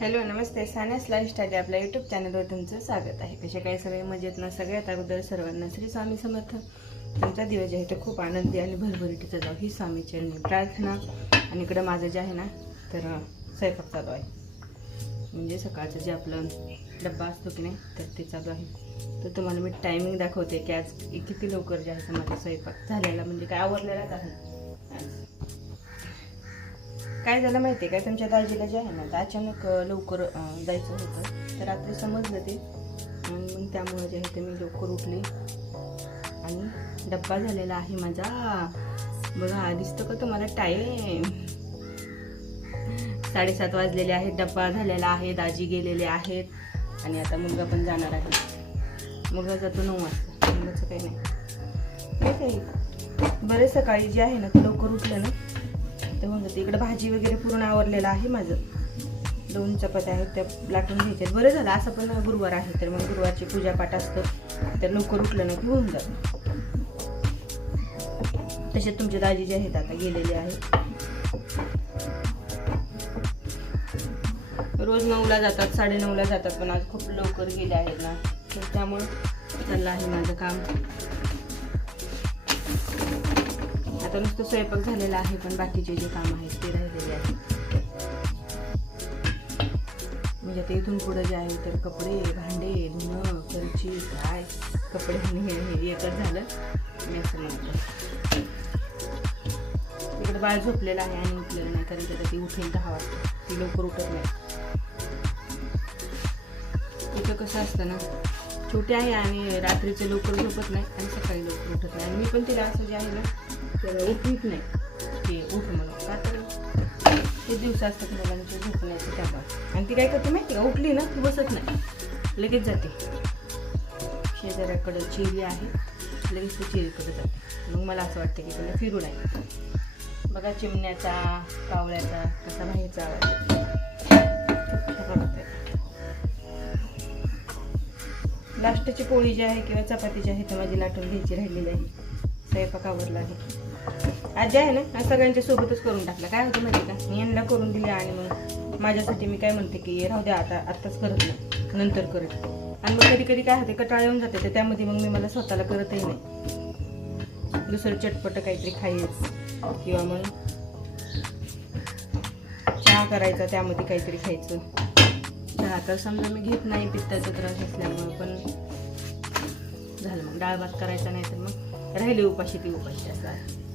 Hello नमस्ते. सान्यास lifestyle या आपल्या YouTube चॅनलवर तुमचं स्वागत आहे. कसे काही सगळे? मजेत ना? सगळ्यात अगोदर सर्वांना श्री स्वामी समर्थ. तुमचा दिवस जे आहे तो खूप आनंदी आणि भरभरीटीचा जाऊ. ही स्वामी चरणी प्रार्थना. आणि इकडं माझं जे आहे ना तर स्वयंपाक चालू आहे. म्हणजे सकाळचं जे आपलं डब्बा असतो की नाही तर ते चालू आहे. तर तुम्हाला मी टायमिंग दाखवते की आज किती लवकर जे आहे माझा स्वयंपाक झालेला म्हणजे काय आवरलेलाच आहे. काय झालं माहिती आहे काय तुमच्या दाजीला जे आहे ना तर अचानक लवकर जायचं होतं. तर रात्री समजलं ते. आणि मग त्यामुळे जे आहे ते मी लवकर उठले. आणि डब्बा झालेला आहे माझा. बघा दिसतं का तुम्हाला? टाईम साडेसात वाजलेले आहेत. डब्बा झालेला आहे. दाजी गेलेले आहेत. आणि आता मुलगा पण जाणार आहे. मुलगा जातो नऊ वाजता. मुलाचं काही नाही. काय काही बरे सकाळी जे आहे ना ते लवकर उठलं ना. तर होऊन जाते इकडं भाजी वगैरे पूर्ण आवरलेलं आहे माझं. दोन चपात्या आहेत त्या लाटून घ्यायच्या आहेत. बरं झालं असं पण गुरुवार आहे तर मग गुरुवारची पूजापाठ असतं. तर लवकर उठलं ना की होऊन जातं. तसे तुमचे दाजी जे आहेत आता गेलेले आहेत. रोज नऊला जातात साडेनऊला जातात पण आज खूप लवकर गेले आहेत ना. तर त्यामुळं चाललं आहे माझं काम. आता नुसतं स्वयंपाक झालेला आहे पण बाकीचे जे काम आहेत ते राहिलेले आहेत. म्हणजे आता इथून पुढं जे आहे तर कपडे भांडे धुणं करची काय कपडे हे हे एकच झालं. आणि असं म्हणतो इकडे बाळ झोपलेलं आहे आणि उठलेलं नाही कारण त्याला ती उठेल दहा वाजता. ती लवकर उठत नाही. इथं कसं असतं ना छोटी आहे आणि रात्रीचे लवकर झोपत नाही आणि सकाळी लवकर उठत नाही. आणि मी पण तिला असं जे आहे ना त्याला उठवीत नाही? ते उठ म्हणून का तर ते दिवस असतात मुलांचे झोपण्याचे त्यामुळे आणि ती काय करते माहिती का? उठली ना ती बसत नाही. लगेच जाते. शेजाऱ्याकडं चिरी आहे. लगेच ती चिरीकडे जाते. मग मला असं वाटतं की तुला फिरून नाही. बघा चिमण्याचा कावळ्याचा कसा बाहेरचा लास्टची पोळी जी आहे किंवा चपाती जी आहे ती माझी लाटून घ्यायची राहिलेली आहे. स्वयंपाक आवडला आहे. आज आहे ना सगळ्यांच्या सोबतच करून टाकलं. काय होतं माहिती का? मी यांना करून दिले आणि मग माझ्यासाठी मी काय म्हणते की राहू द्या आता आत्ताच करत नाही नंतर करत आणि मग कधी कधी काय होते कटाळ येऊन जाते तर त्यामध्ये मग मी मला स्वतःला करतही नाही. दुसरं चटपट काहीतरी खायचं किंवा मग चहा करायचा त्यामध्ये काहीतरी खायचं. चहा तर समजा मी घेत नाही पित्ताचा त्रास असल्यामुळे पण झालं मग. डाळ भात करायचा नाही तर मग राहिली उपाशी ती उपाशी असं. आहे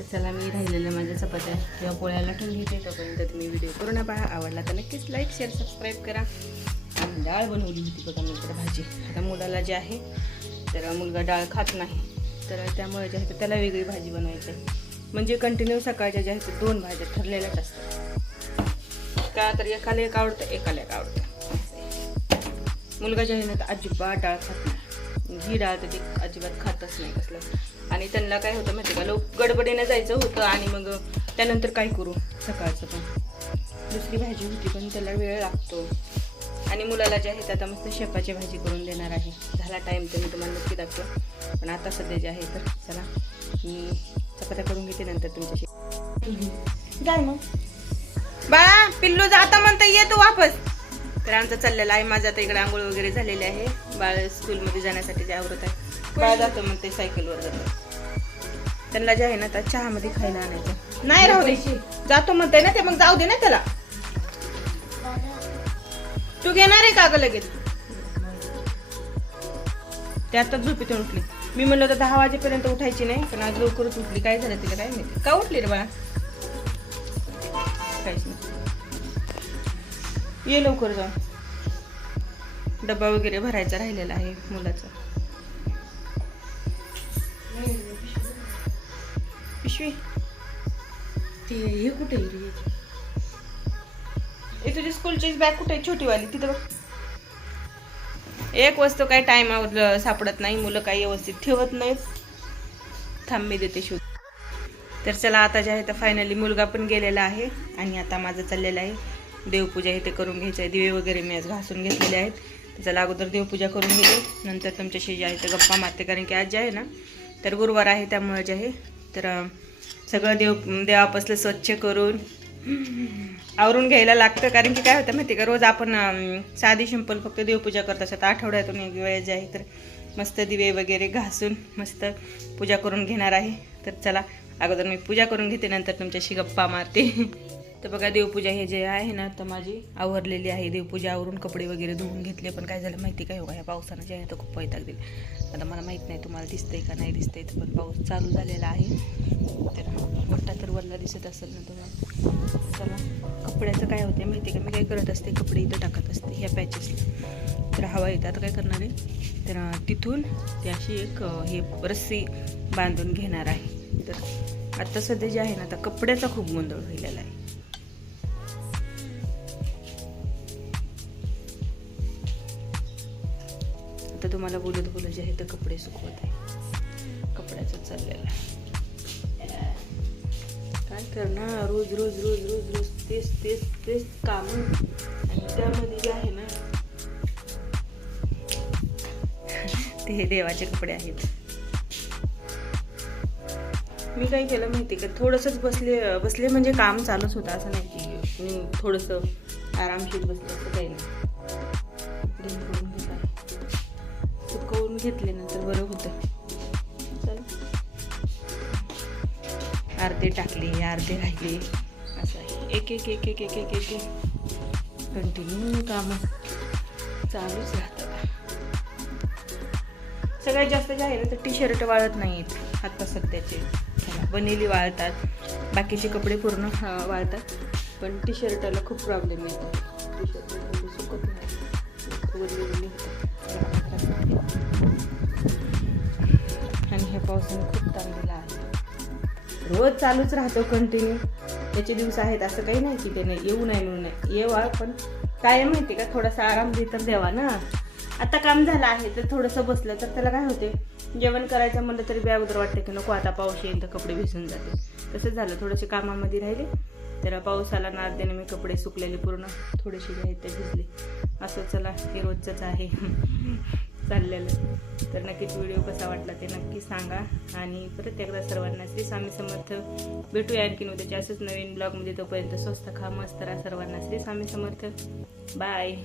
तर चला मी राहिलेल्या माझ्या चपात्या किंवा पोळ्या लाटून घेते. तोपर्यंत तुम्ही व्हिडिओ पूर्ण पहा. आवडला तर नक्कीच लाईक शेअर सबस्क्राईब करा. आणि डाळ बनवली होती बघा मी तर भाजी. आता मुलाला जे आहे तर मुलगा डाळ खात नाही. तर त्यामुळे जे आहे तर त्याला वेगळी भाजी बनवायची आहे. म्हणजे कंटिन्यू सकाळच्या ज्या आहेत दोन भाज्या ठरलेल्याच असतात. का तर एकाला एक आवडतं एकाला एक आवडतं. मुलगा जे आहे ना तर अजिबात डाळ खात नाही. ही डाळ तर ते अजिबात खातच नाही कसलं. आणि त्यांना काय होतं माहिती का? लोक गडबडीने जायचं होतं आणि मग त्यानंतर काय करू? सकाळचं पण. दुसरी भाजी होती पण त्याला वेळ लागतो. आणि मुलाला जे आहे आता मस्त शेपाची भाजी करून देणार आहे. झाला टाईम तर मी तुम्हाला नक्की दाखव पण आता सध्या जे आहे तर चला मी चपात्या करून घेते नंतर तुमच्याशी. काय मग. बाळा पिल्लू जाता म्हणता ये तू वापस. तर आमचं चाललेलं आहे माझं आता इकडे आंघोळ वगैरे झालेले आहे. बाळ स्कूलमध्ये जाण्यासाठी जे आवडत आहे. बाळ जातो मग ते सायकलवर जातो त्यांना जे आहे ना त्या चहामध्ये खायला आणायचं. नाही राहू दे. जातो म्हणताय ना ते मग जाऊ दे ना त्याला. तू घेणार आहे का ग लगेच? ते आता झोपेतून उठली. मी म्हणलं तर दहा वाजेपर्यंत उठायची नाही पण आज लवकरच उठली. काय झालं तिला काय माहिती. का उठली रे बाळा? काहीच नाही. ये लवकर जाऊ डब्बा वगैरे भरायचा राहिलेला आहे मुलाचा. पिशवी. ते हे कुठे हे तुझी स्कूलची बॅग कुठे आहे? छोटीवाली तिथं बघ. एक वस्तू काही टायमावर सापडत नाही मुलं काही व्यवस्थित ठेवत नाहीत. थांब मी देते शोध. तर चला आता जे आहे तर फायनली मुलगा पण गेलेला आहे आणि आता माझं चाललेलं आहे. देवपूजा हे ते करून घ्यायचं आहे दिवे वगैरे मी आज घासून घेतलेले आहेत. चला अगोदर देवपूजा करून घेते. नंतर तुमच्याशी जे आहे तर गप्पा मारते कारण की आज जे आहे ना तर गुरुवार आहे त्यामुळे जे आहे तर सगळं देव देवापासलं स्वच्छ करून आवरून घ्यायला लागतं. कारण की काय होतं माहिती का? रोज आपण साधी शिंपल फक्त देवपूजा करत असतात. आठवड्यातून एक वेळ जे आहे तर मस्त दिवे वगैरे घासून मस्त पूजा करून घेणार आहे. तर चला अगोदर मी पूजा करून घेते नंतर तुमच्याशी गप्पा मारते. तर बघा देवपूजा हे जे आहे ना तर माझी आवरलेली आहे. देवपूजा आवरून कपडे वगैरे धुवून घेतले. पण काय झालं माहिती काय होगा ह्या पावसानं जे आहे तर खूप वैताग दिले. आता मला माहीत नाही तुम्हाला दिसतंय का नाही दिसतंय तर पण पाऊस चालू झालेला आहे. दिसत असेल ना तुम्हाला? चला कपड्याचं काय होते माहिती का? मी काय करत असते कपडे इथं टाकत असते ह्या पॅचेसला तर हवा येतात आता काय करणार आहे? तर तिथून ती अशी एक हे रस्सी बांधून घेणार आहे. तर आता सध्या जे आहे ना आता कपड्याचा खूप गोंधळ राहिलेला आहे. आता तुम्हाला बोलत बोलत जे आहे ते कपडे सुकवत आहे. काय करणार रोज रोज रोज रोज रोज तेच तेच तेच काम. आणि त्यामध्ये जे आहे ना ते हे देवाचे कपडे आहेत. मी काय केलं माहिती का? थोडंसंच बसले बसले म्हणजे काम चालूच होतं असं नाही की मी थोडंसं आरामशीर बसले असं काही नाही. सुकवून घेतले. नंतर बरं होतं. अर्धे टाकले अर्धे राहिले. असं एक एक एक एक एक एक एक कंटिन्यू कामं. चालूच राहतात सगळ्यात जास्त जे आहे ना तर टी शर्ट वाळत नाहीत. आत्ता सध्याचे. बनेली वाळतात. बाकीचे कपडे पूर्ण वाळतात. पण टी शर्टाला खूप प्रॉब्लेम येतो. आणि हे पावसाने खूप चांगलेला आहे. रोज चालूच राहतो कंटिन्यू त्याचे दिवस आहेत असं काही नाही की त्याने येऊ नाही म्हणून नाही. येवा पण काय माहिती का? थोडासा आराम दे तर द्यावा ना. आता काम झालं आहे तर थोडंसं बसलं तर त्याला काय होते? जेवण करायचं म्हणलं तरी बी अगोदर वाटतं की नको आता पाऊस येईल तर कपडे भिजून जाते तसं झालं. थोडेसे कामामध्ये राहिले. तर पावसाला आला ना मी कपडे सुकलेले पूर्ण. थोडेसे जे आहेत ते भिजले. असं चला हे रोजचंच आहे. चाललेलं. तर नक्कीच व्हिडिओ कसा वाटला ते नक्की सांगा. आणि परत एकदा सर्वांना श्री स्वामी समर्थ. भेटूया आणखीन उद्याच्या असंच नवीन ब्लॉगमध्ये तोपर्यंत स्वस्त खा मस्त राहा सर्वांना. श्री स्वामी समर्थ. बाय